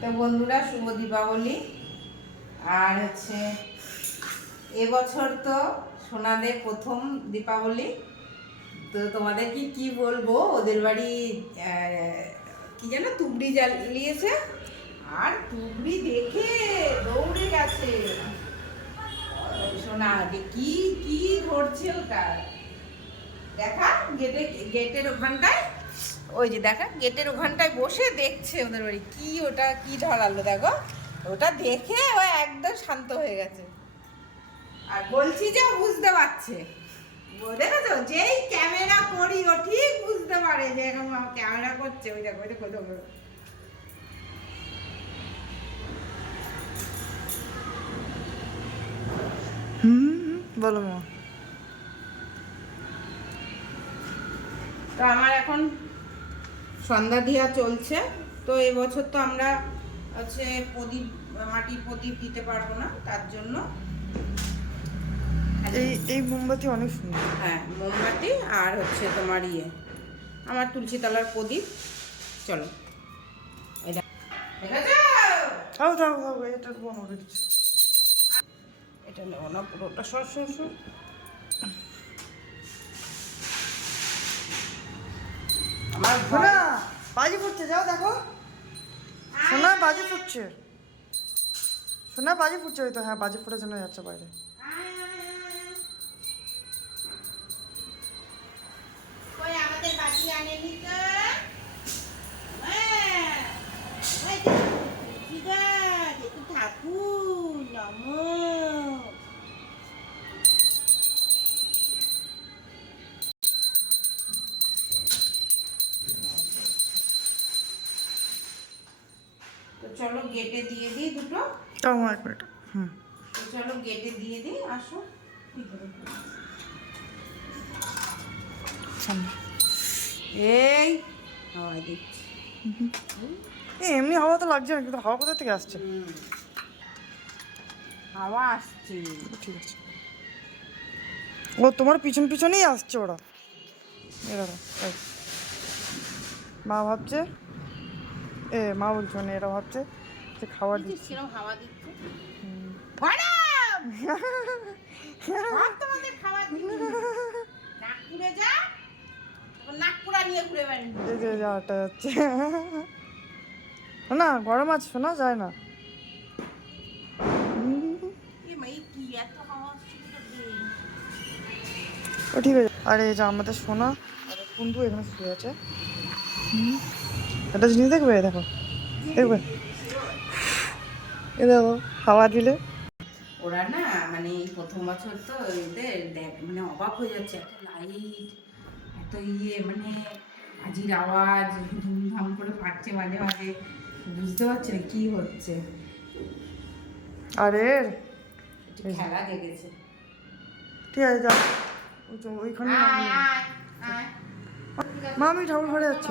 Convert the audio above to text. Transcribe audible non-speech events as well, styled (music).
তো বন্ধুরা, শুভ দীপাবলি। আর হচ্ছে, এবছর তো সোনাদের প্রথম দীপাবলি। তো তোমাদের কি কি বলব, ওদের বাড়ি কি যেন তুবড়ি জ্বালিয়েছে। আর তুবড়ি দেখে দৌড়ে গেছে। সোনা যে কি কি ধরছে ওটা? দেখা, গেটে, গেটের ওখানটায়? ওই যে দেখা, গেটের ওখানটায় বসে দেখছে ওদের বাড়ি। কি ওটা, কি ধরালো দেখো? ওটা দেখে ও একদম শান্ত হয়ে গেছে। আর বলছি যে বুঝতে পারছে। ও দেখেছ? যেই ক্যামেরা করি, ও ঠিক বুঝতে পারে যে এরকম ক্যামেরা করছে, ওই দেখো ওই দেখো দেখো। বলো তো আমার এখন সন্ধ্যা দিয়া চলছে। তো এবছর তো আমরা হচ্ছে প্রদীপ মাটির প্রদীপ দিতে পারব না তার জন্য। এই এই মোমবাতি অনেক সুন্দর। হ্যাঁ মোমবাতি আর হচ্ছে তোমার ইয়ে আমার তুলসী তলার প্রদীপ। চলো। তাও তাও এটা বনো দিচ্ছি এটা নেব না পুরোটা সর সর সর। আমার বাজি ফুটছে, যাও দেখো। শোনা বাজি ফুটছে। শোনা বাজি ফুটছে ওই তো হ্যাঁ বাজি ফুটার জন্য যাচ্ছে বাইরে। কই, আমাদের তো চলো গেটে দিয়ে দিই দুটো। আমার এক মিনিট। হুম। তো চলো গেটে দিয়ে দিই আসো। এই হাওয়াই দিচ্ছি। এই এমনি হাওয়া তো লাগছে না কিন্তু হাওয়া কোথা থেকে আসছে? হুম। হাওয়া আসছে। ঠিক আছে। ও তোমার পিছন পিছনেই আসছে ওরা। এরা। মা ভাবছে এ মা বলছে মানে এরা ভাবছে যে খাবার দেখছিস হাওয়া দিচ্ছে। (laughs) দিচ্ছি। না গরম আছে শোনা যায় না? ও ঠিক আছে। আর এই যে আমাদের সোনা আর কুন্দু এখানে শুয়ে আছে। হুম। একটা জিনিস দেখবে? দেখো। দেখবে? এ দেখো হাওয়া দিলে। ওরা না মানে প্রথম বছর তো এদের দেখ মানে অবাক হয়ে যাচ্ছে। এত লাইট এত ইয়ে মানে বাজির আওয়াজ ধুমধাম করে ফাটছে মাঝে মাঝে। বুঝতে পারছি না কি হচ্ছে। আর। একটু খেলা জেগেছে ঠিক আছে যা তো ওইখানে আয় আয় আয়। মা আমি ঠাকুর ঘরে যাচ্ছি।